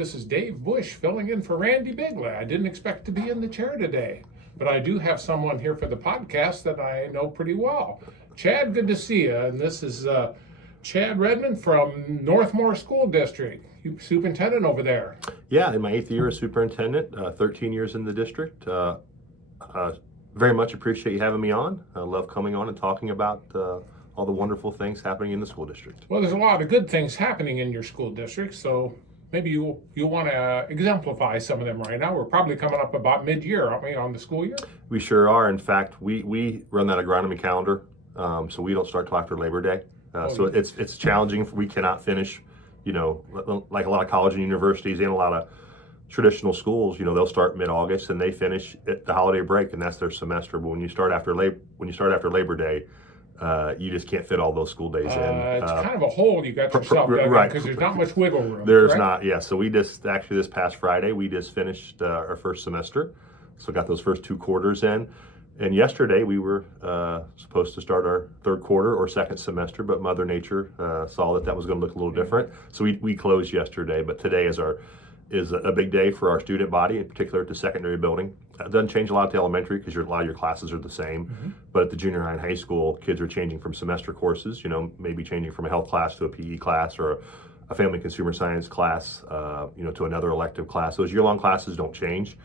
This is Dave Bush filling in for Randy Bigley. I didn't expect to be in the chair today, but I do have someone here for the podcast that I know pretty well. Chad, good to see you. And this is Chad Redmond from Northmor School District. You superintendent over there. Yeah, in my 8th year as superintendent, 13 years in the district. Very much appreciate you having me on. I love coming on and talking about all the wonderful things happening in the school district. Well, there's a lot of good things happening in your school district, so maybe you want to exemplify some of them right now. We're probably coming up about mid-year, aren't we, on the school year? We sure are. In fact, we run that agronomy calendar, so we don't start till after Labor Day. It's challenging. We cannot finish, like a lot of college and universities and a lot of traditional schools, they'll start mid-August and they finish at the holiday break, and that's their semester. But when you start after Labor Day, you just can't fit all those school days in. It's kind of a hole you got yourself dug in because there's not much wiggle room. There's correct? not, yeah. So we just, actually this past Friday, we just finished our first semester. So got those first 2 quarters in. And yesterday we were supposed to start our 3rd quarter or 2nd semester, but Mother Nature saw that was going to look a little different. So we closed yesterday, but today is a big day for our student body, in particular at the secondary building. It doesn't change a lot at the elementary because a lot of your classes are the same. Mm-hmm. But at the junior high and high school, kids are changing from semester courses, maybe changing from a health class to a PE class or a family consumer science class, to another elective class. Those year-long classes don't change,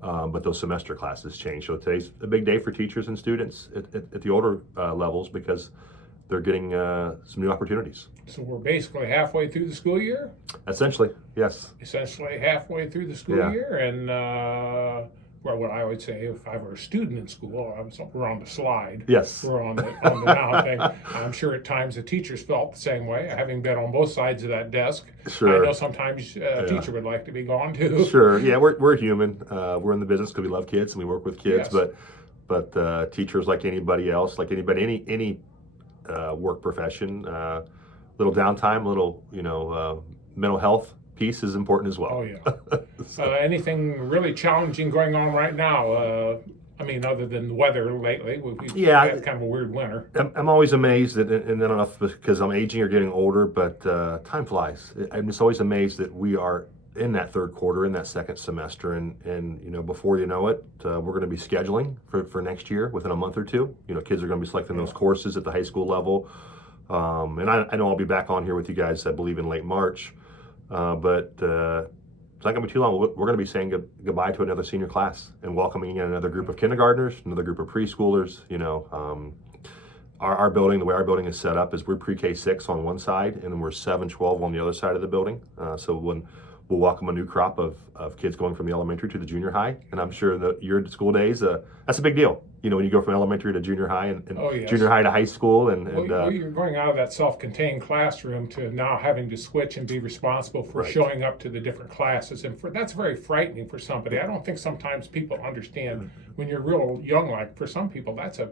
but those semester classes change. So today's a big day for teachers and students at the older levels because they're getting some new opportunities. So we're basically halfway through the school year? Essentially, yes. Essentially halfway through the school year. And what I would say, if I were a student in school, we're on the slide. Yes. We're on the now thing. I'm sure at times the teachers felt the same way, having been on both sides of that desk. Sure. I know sometimes a teacher would like to be gone too. Sure. Yeah, we're human. We're in the business because we love kids and we work with kids. Yes. But teachers, like anybody else, like any work profession, little downtime, little mental health piece is important as well. Oh yeah. Anything really challenging going on right now? Other than the weather lately, we've had kind of a weird winter. I'm always amazed that, and I don't know if it's because I'm aging or getting older, but time flies. I'm just always amazed that we are in that 3rd quarter, in that 2nd semester, and before you know it, we're going to be scheduling for next year within a month or 2. Kids are going to be selecting those courses at the high school level, and I know I'll be back on here with you guys, I believe, in late March, but it's not going to be too long. We're going to be saying goodbye to another senior class and welcoming in another group of kindergartners, another group of preschoolers. Our building, the way our building is set up, is we're pre-K 6 on one side, and then we're 7-12 on the other side of the building. So when we'll welcome a new crop of kids going from the elementary to the junior high. And I'm sure that your school days, that's a big deal. When you go from elementary to junior high and yes. junior high to high school. You're going out of that self-contained classroom to now having to switch and be responsible for showing up to the different classes. And that's very frightening for somebody. I don't think sometimes people understand when you're real young, like for some people, that's a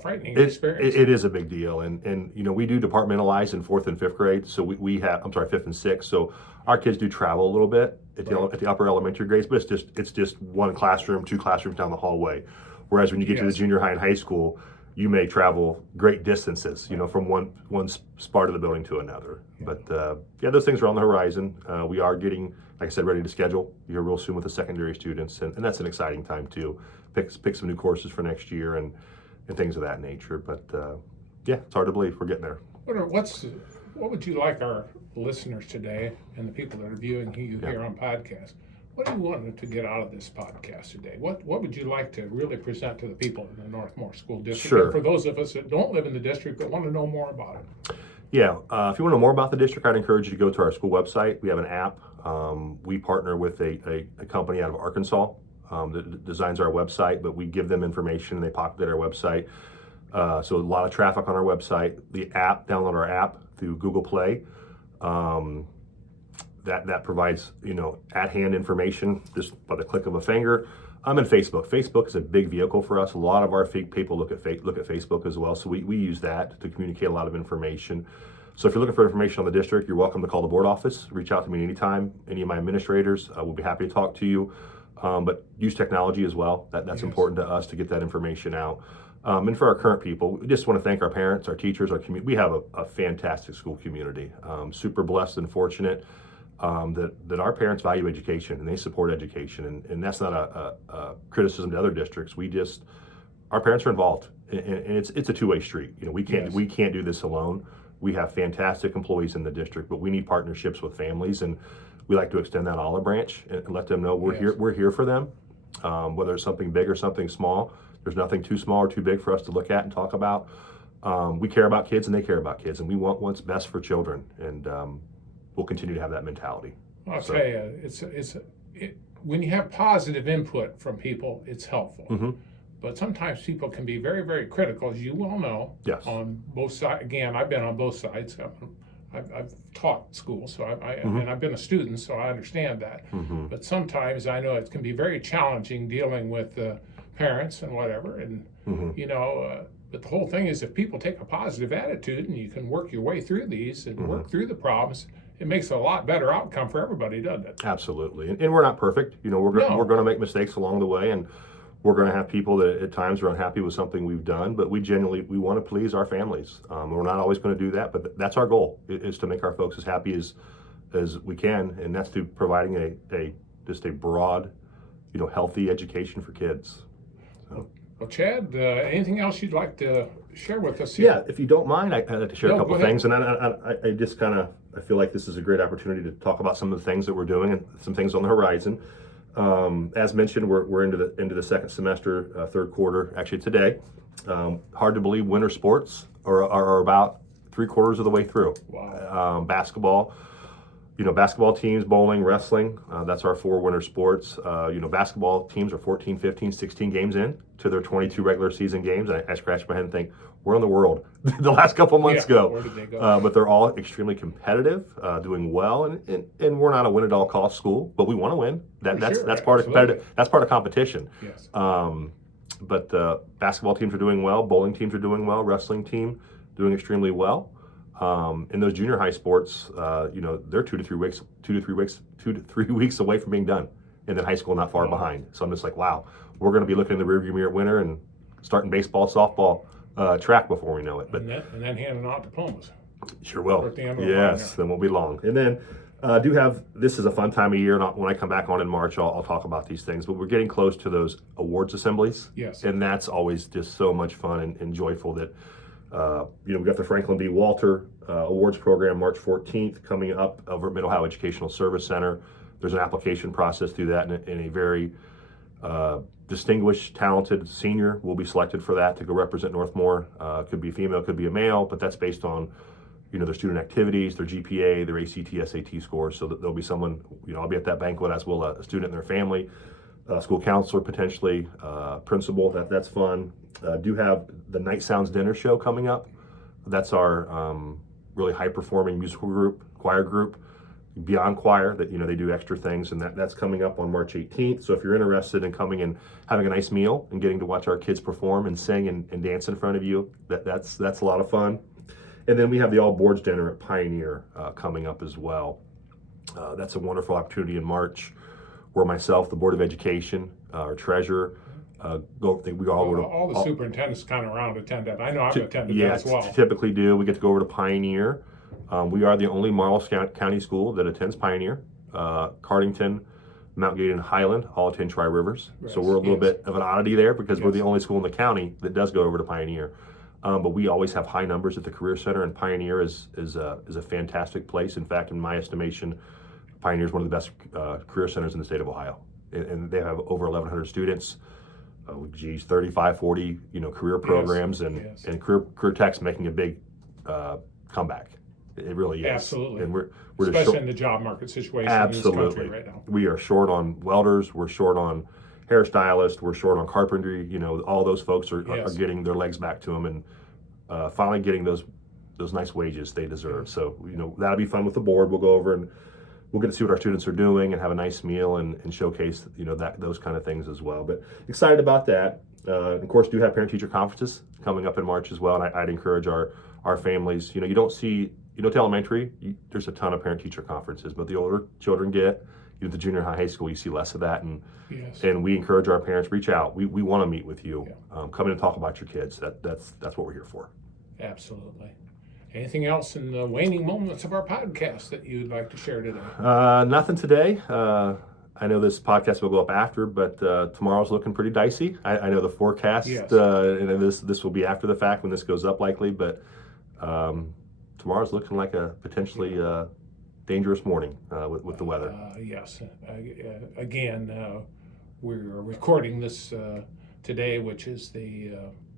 frightening experience. It is a big deal, and we do departmentalize in 4th and 5th grade. So we have 5th and 6th. So our kids do travel a little bit at the upper elementary grades, but it's just one classroom, 2 classrooms down the hallway. Whereas when you get to the junior high and high school, you may travel great distances, from one part of the building to another. But those things are on the horizon. We are getting, like I said, ready to schedule here real soon with the secondary students, and that's an exciting time too. Pick some new courses for next year and things of that nature. But it's hard to believe we're getting there. What would you like our listeners today and the people that are viewing you here on podcast? What do you want them to get out of this podcast today? What would you like to really present to the people in the Northmor School District? Sure. And for those of us that don't live in the district but want to know more about it. Yeah, if you want to know more about the district, I'd encourage you to go to our school website. We have an app. We partner with a company out of Arkansas that designs our website, but we give them information and they populate our website. So a lot of traffic on our website. The app, download our app through Google Play. That provides at-hand information just by the click of a finger. And Facebook. Facebook is a big vehicle for us. A lot of our people look at Facebook as well. So we use that to communicate a lot of information. So if you're looking for information on the district, you're welcome to call the board office. Reach out to me anytime. Any of my administrators will be happy to talk to you. But use technology as well. That's important to us to get that information out. And for our current people, we just want to thank our parents, our teachers, our community. We have a fantastic school community. Super blessed and fortunate. that our parents value education and they support education, and that's not a criticism to other districts. Our parents are involved, and it's a two-way street. We can't do this alone. We have fantastic employees in the district, but we need partnerships with families, and we like to extend that olive branch and let them know we're here for them, whether it's something big or something small. There's nothing too small or too big for us to look at and talk about. We care about kids and they care about kids, and we want what's best for children, and we'll continue to have that mentality. I'll tell you, when you have positive input from people, it's helpful. Mm-hmm. But sometimes people can be very, very critical, as you well know. Yes. On both sides. Again, I've been on both sides. I've taught school, so and I've been a student, so I understand that. Mm-hmm. But sometimes I know it can be very challenging dealing with parents and whatever, and But the whole thing is, if people take a positive attitude and you can work your way through these and work through the problems, it makes a lot better outcome for everybody, doesn't it? Absolutely. And we're not perfect. We're going to make mistakes along the way, and we're going to have people that at times are unhappy with something we've done, but we want to please our families. We're not always going to do that, but that's our goal, is to make our folks as happy as we can, and that's through providing just a broad, healthy education for kids. So. Well, Chad, anything else you'd like to share with us here? Yeah, if you don't mind, I'd like to share a couple of things, and I just I feel like this is a great opportunity to talk about some of the things that we're doing and some things on the horizon. As mentioned, we're into the second semester, third quarter, actually today. Hard to believe winter sports are about 3/4 of the way through. Wow. Basketball. Basketball teams, bowling, wrestling, that's our 4 winter sports. Basketball teams are 14, 15, 16 games in to their 22 regular season games. I scratch my head and think, where in the world the last couple months go? Where did they go? But they're all extremely competitive, doing well, and we're not a win-at-all-cost school, but we want to win. That's part of competitive. That's part of competition. Yes. But basketball teams are doing well, bowling teams are doing well, wrestling team doing extremely well. In those junior high sports, they're 2 to 3 weeks away from being done, and then high school not far behind. So I'm just like, wow, we're going to be looking in the rearview mirror at winter and starting baseball, softball, track before we know it. But and then handing out diplomas. Sure will. At the end of Yes, then we'll be long. And then this is a fun time of year. When I come back on in March, I'll talk about these things. But we're getting close to those awards assemblies. Yes. And that's always just so much fun and joyful that. We've got the Franklin B. Walter Awards Program March 14th coming up over at Mid-Ohio Educational Service Center. There's an application process through that, and a very distinguished, talented senior will be selected for that to go represent Northmor. Could be a female, could be a male, but that's based on their student activities, their GPA, their ACT, SAT scores. So that there'll be someone, I'll be at that banquet, as will a student and their family. School counselor potentially, principal. That's fun. Do have the Night Sounds Dinner Show coming up. That's our really high performing musical group, choir group, beyond choir. That they do extra things, and that's coming up on March 18th. So if you're interested in coming and having a nice meal and getting to watch our kids perform and sing and dance in front of you, that's a lot of fun. And then we have the all boards dinner at Pioneer coming up as well. That's a wonderful opportunity in March, where myself, the Board of Education, our treasurer, all the superintendents kind of around attend that. I know I've attended that as well. Typically do. We get to go over to Pioneer. We are the only Marl County school that attends Pioneer. Cardington, Mount Gate, and Highland all attend Tri-Rivers. Yes, so we're a little bit of an oddity there because we're the only school in the county that does go over to Pioneer. But we always have high numbers at the Career Center, and Pioneer is a fantastic place. In fact, in my estimation, Pioneer is one of the best career centers in the state of Ohio, and they have over 1,100 students. 35, 40, career programs, and career tech's making a big comeback. It really is. Absolutely. And we're especially in the job market situation in this country right now. We are short on welders. We're short on hairstylists. We're short on carpentry. All those folks are getting their legs back to them and finally getting those nice wages they deserve. So that'll be fun with the board. We'll go over and we'll get to see what our students are doing and have a nice meal and showcase those kind of things as well. But excited about that. Of course, do have parent-teacher conferences coming up in March as well, and I'd encourage our families. You don't see to elementary. There's a ton of parent-teacher conferences, but the older children get, the junior high school, you see less of that, and we encourage our parents, reach out. We want to meet with you. Come in and talk about your kids. That's what we're here for. Absolutely. Anything else in the waning moments of our podcast that you'd like to share today? Nothing today. I know this podcast will go up after, but tomorrow's looking pretty dicey. I know the forecast, Yes. and this will be after the fact when this goes up likely, but tomorrow's looking like a potentially dangerous morning with the weather. Yes. Again, we're recording this today, which is the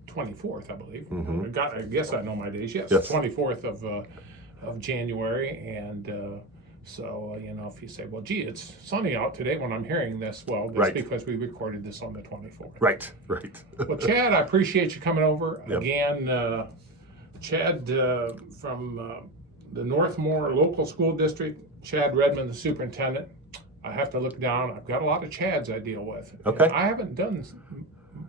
24th, I believe. Mhm. I guess I know my days. Yes, Yes. 24th of January, and so if you say, "Well, gee, it's sunny out today," when I'm hearing this, well, that's Right. because we recorded this on the 24th. Right. Well, Chad, I appreciate you coming over Yep. again. Chad from the Northmor Local School District, Chad Redmond, the superintendent. I have to look down. I've got a lot of Chads I deal with. Okay. I haven't done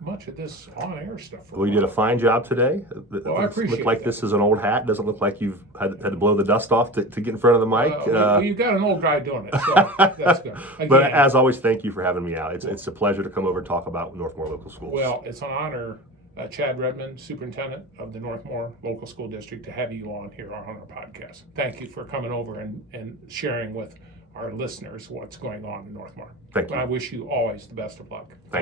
much of this on-air stuff. Well, you did a fine job today. Well, I appreciate Look like that. this is an old hat. Doesn't look like you've had to blow the dust off to get in front of the mic. You've got an old guy doing it, so that's good. But Again, as always, thank you for having me out. It's a pleasure to come over and talk about Northmor Local Schools. well, it's an honor, Chad Redmond, superintendent of the Northmor Local School District, to have you on here on our podcast. Thank you for coming over and sharing with our listeners what's going on in Northmor. Thank you. I wish you always the best of luck. Thank you.